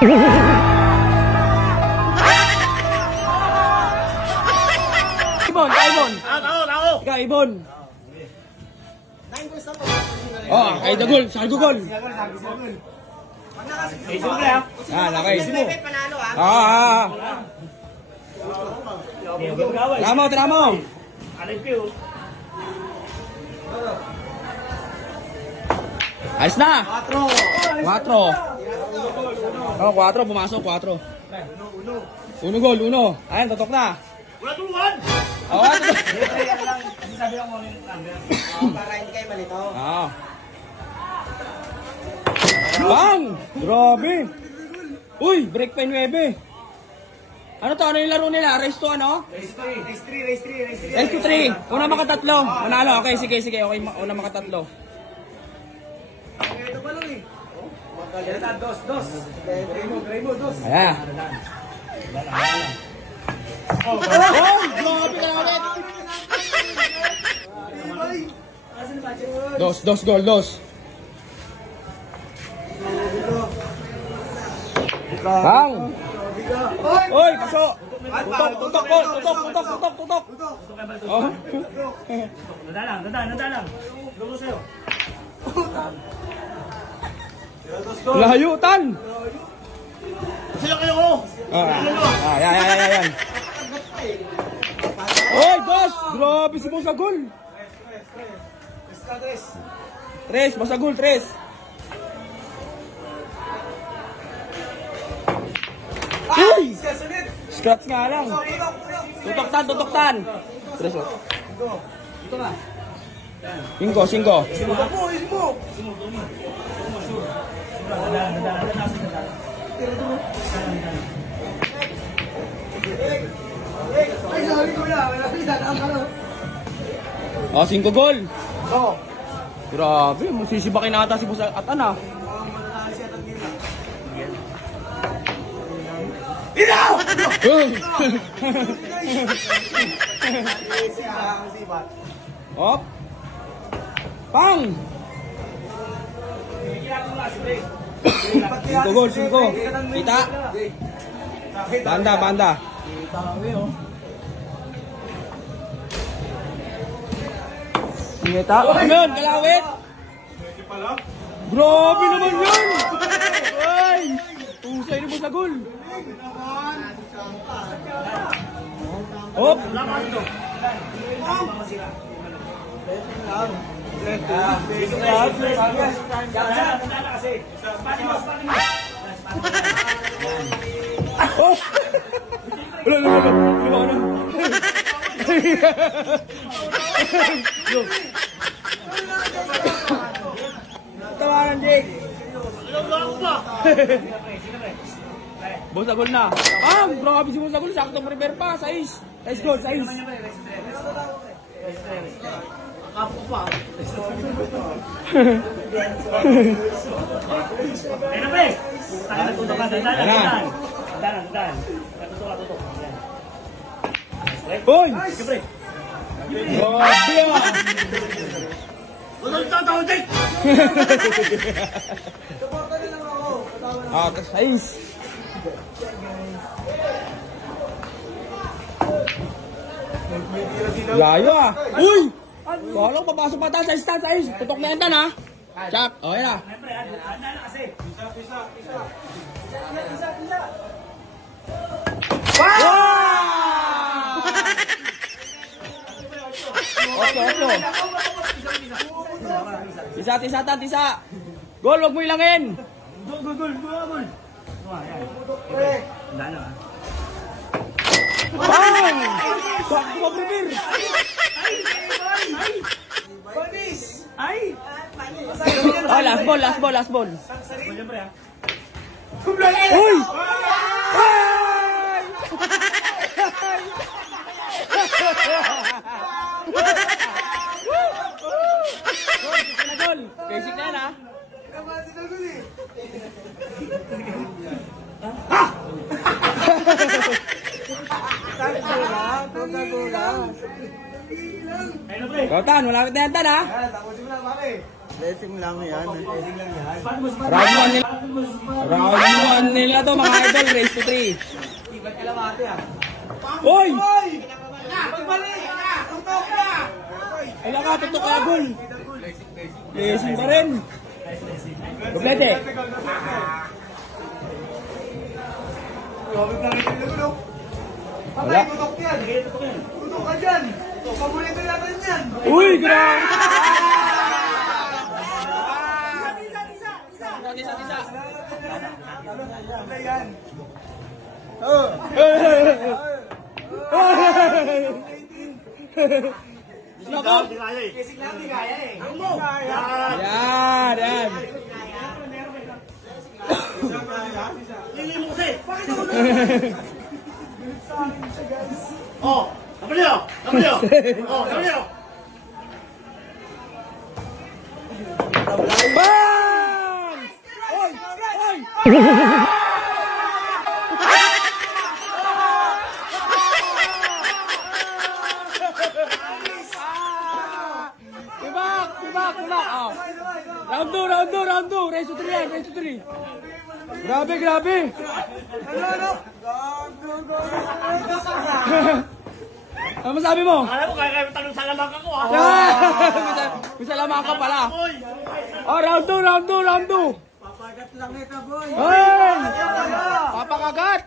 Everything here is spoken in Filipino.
Ibon, Ibon. Tao. Ikaw, Ibon. Oh, kay Dagol, sa Dagol. Lakay. Tramo. Ayos na. 4. Oh, 4, pumasok, 4. 1 gol, 1. Ayan, tutok na. Wala tuluan. Oh, Sabi ko mo yung number. Para hindi kayo malito. Bang! Grabe! Uy, break pa 9. Ano to? Ano yung laro nila? Race to ano? Race 3. Race to 3. Una makatatlo. Manalo. Okay, sige. Okay, una makatatlo. Ito pa lang eh. Dos. Dos. Ayan. Oh, grabe ka ulit. Dos, gol. Bang! Oy, paso! Tutok! Oh. Nadalang. Lulo sa'yo. Lahayutan! Sa'yo kayo ko! Yan. Oy, dos! Grabe si Boss Agol! Tres, Boss Agol, 3. Uy! Scratch nga lang. Tutok-tan. 3. Ito na. 5. Ay, sorry kuya. Oh, 5 gol. Grabe, sisibakin ata si Boss Atan ah. Hop. Pang! 5 gol, 5. Kita. Banda. Kita. Ano, kalawit? Grabe naman yun! Ay! Usay ni Boss Agol. Hop! Oh! Wala. Tawanan, Jake. Boss Agol na. Grabe si Boss Agol. Saktong prepare pa. 6 gol. Kapo pa. Ayun na pre. Tutok ka. Dandan. Tutok. Hoy! Sige pre. Grabe ah! Tutok ka, Jake. Ayos. Layo ah! Uy! Tolong, papasok pa tayo sa stand. Ayos. Tutok na yan ha. Chak. O, yan ah. Siyempre, handa na kasi. Pisa. Wow! 8. Tisa. Gol, wag mo ilangin. Gol. Handa na. Bang! Sakto ka, prepare. Ay! Oh, last ball. Siyempre ha. Uy! Gol! Basic na yan ha. Kautan, wala ka tinantan ha. Tapusin mo lang, pare. Blessing lang yan. Blessing lang yan. Round 1 nila to mga idol, race to 3. Iba't kalamate ah. Uy! Pagbalik! Tutok na! Wala ka, tutok ka, gol. Blessing pa rin. Doblete. Patay, tutok yan. Tutok ka dyan. Paborito natin yan. Uy, grabe. Patay yan. Nako. Kisig lang, di kaya eh. Yan, yan. Lili mo kasi. Oh, nabalyo. Nabalyo. Oh, nabalyo. Bang! Oy! Oy! Tibak! Tibak! Tibak! Oh. Round 2, round 2, round 2. Race to 3 yan, race to 3. Grabe, grabe. Ano masabi mo? Alam mo, kaya kayo tanong sa lamang ako ha. May salamat ka pala. Boy. Oh, round 2, round 2, round 2. Papagat lang ito, boy. Hey! Papakagat!